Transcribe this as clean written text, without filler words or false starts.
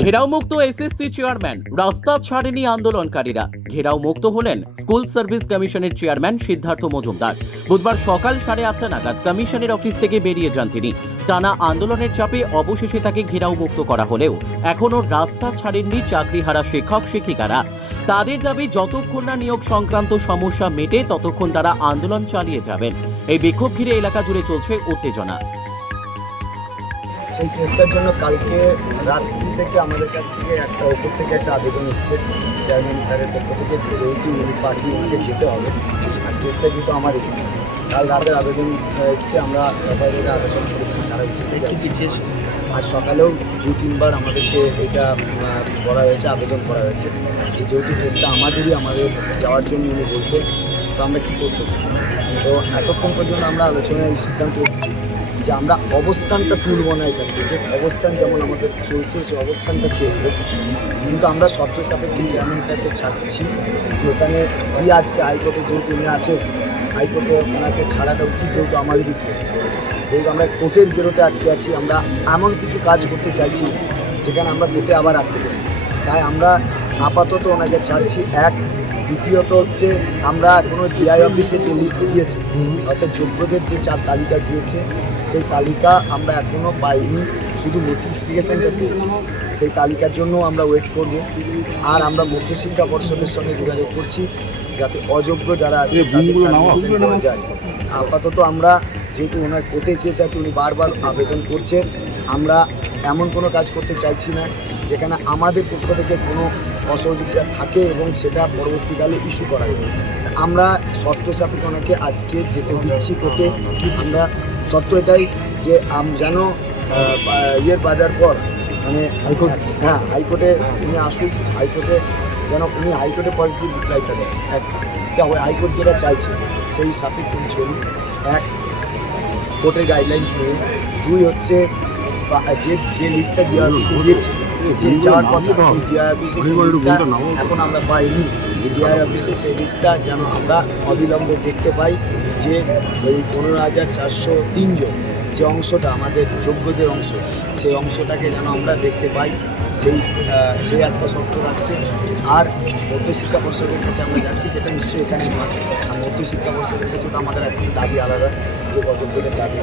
ঘেরাও মুক্ত SSC chairman, রাস্তা ছাড়েনি আন্দোলনকারীরা। ঘেরাও মুক্ত হলেন স্কুল সার্ভিস কমিশনের চেয়ারম্যান সিদ্ধার্থ মজুমদার। বুধবার সকাল 8:30 নাগাদ কমিশনের অফিস থেকে বেরিয়ে যান তিনি। টানা আন্দোলনের চাপে অবশেষে তাকে ঘেরাও মুক্ত করা হলেও এখনও রাস্তা ছাড়েননি চাকরিহারা শিক্ষক শিক্ষিকারা। তাদের দাবি, যতক্ষণ না নিয়োগ সংক্রান্ত সমস্যা মেটে ততক্ষণ তারা আন্দোলন চালিয়ে যাবেন। এই বিক্ষোভ ঘিরে এলাকা জুড়ে চলছে উত্তেজনা। সেই কেসটার জন্য কালকে রাত্রি থেকে আমাদের কাছ থেকে ওপর থেকে একটা আবেদন এসছে চেয়ারম্যান স্যারের পক্ষ থেকে, যেহেতু পার্টি ওনাকে যেতে হবে আর কেসটা কিন্তু আমাদের। কাল রাতের আবেদন এসছে, আমরা ব্যাপারে আলোচনা করেছি, ছাড়া উচিত। আর সকালেও 2-3 বার আমাদেরকে এটা করা হয়েছে, আবেদন করা হয়েছে যে যেহেতু কেসটা আমাদেরই, আমাদের যাওয়ার জন্য উনি বলছে, তো আমরা কী করতে চাই। তো এতক্ষণ পর্যন্ত আমরা আলোচনায় এই সিদ্ধান্ত এসেছি যে আমরা অবস্থানটা তুলব না এখান থেকে। অবস্থান যেমন আমাদের চলছে সেই অবস্থানটা চলবে, কিন্তু আমরা শর্ত সাপেক্ষে চেয়ারম্যান স্যারকে ছাড়ছি যে ওখানে কি আজকে হাইকোর্টে যেহেতু উনি আছে, হাইকোর্টে ওনাকে ছাড়াটা উচিত, যেহেতু আমাদেরই কেস। যেহেতু আমরা কোর্টের বেরোতে আটকে আছি, আমরা এমন কিছু কাজ করতে চাইছি যেখানে আমরা কোর্টে আবার আটকে যাই। তাই আমরা আপাতত ওনাকে ছাড়ছি। দ্বিতীয়ত হচ্ছে আমরা এখনও ডিআই অফিসে যে লিস্ট দিয়েছে, অর্থাৎ যোগ্যদের যে 4 তালিকা দিয়েছে, সেই তালিকা আমরা এখনও পাইনি, শুধু নোটিফিকেশানটা পেয়েছি। সেই তালিকার জন্য আমরা ওয়েট করব। আর আমরা মধ্যশিক্ষা পর্ষদের সঙ্গে যোগাযোগ করছি যাতে অযোগ্য যারা আছে তাদের টার্মিনেশন করা যায়। আপাতত আমরা, যেহেতু ওনার কোর্টে কেস আছে, উনি বারবার আবেদন করছেন, আমরা এমন কোনো কাজ করতে চাইছি না যেখানে আমাদের পক্ষ থেকে কোনো অসহযোগিতা থাকে এবং সেটা পরবর্তীকালে ইস্যু করা যাবে। আমরা শর্ত সাপেক্ষে ওনাকে আজকে যেতে দিচ্ছি কোর্টে। আমরা শর্ত এটাই যে যেন বাজার পর মানে হাইকোর্টে উনি আসুক, হাইকোর্টে যেন উনি হাইকোর্টে পজিটিভ রিপ্লাইটা দেয়। হাইকোর্ট যেটা চাইছে সেই সাপেক্ষে উনি চলুন। কোর্টের গাইডলাইন্স মেনে। 2 হচ্ছে যে লিস্টটা ডিআই অফিসে দিয়েছে, যে যাওয়ার কথা, সেই ডিআই অফিসে সেই লিস্টটা এখন আমরা পাইনি। ডিআই অফিসে সেই লিস্টটা যেন আমরা অবিলম্বে দেখতে পাই, যে ওই 15,403 জন যে অংশটা আমাদের যোগ্যদের অংশ, সেই অংশটাকে যেন আমরা দেখতে পাই, সেই একটা শর্ত রাখছে। আর মধ্যশিক্ষা পর্ষদের কাছে আমরা যাচ্ছি, সেটা নিশ্চয়ই এখানেই নয়। আর মধ্যশিক্ষা পর্ষদের কাছে তো আমাদের এখন দাবি আলাদা, যে অযোগ্যদের দাবি